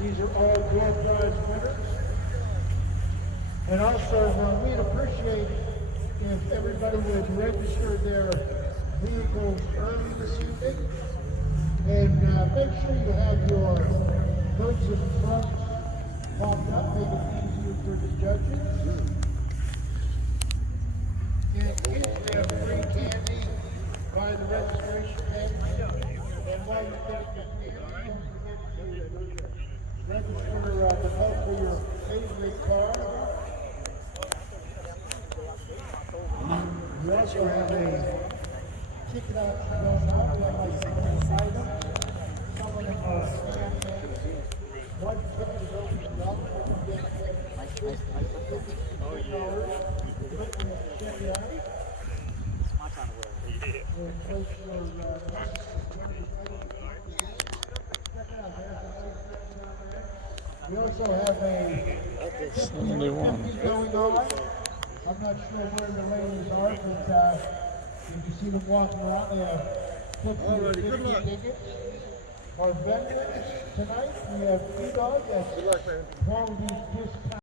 These are all door prize winners. And also, we'd appreciate if everybody would register their vehicles early this evening. And make sure you have your hoods and fronts popped up, make it easier for the judges. And is there free candy by the registration desk? And while you're getting the candy, don't forget to register the vote for your favorite car. We also have a ticket option going on. We have like 6 items. Some of them are handmade. One ticket is over $1. You can get $50 Chevy on it. And place your we also have a 50 going on. I'm not sure where the ladies are, but you can see them walking around. They have 50 tickets. Our vendors tonight, we have $2 at quality discount.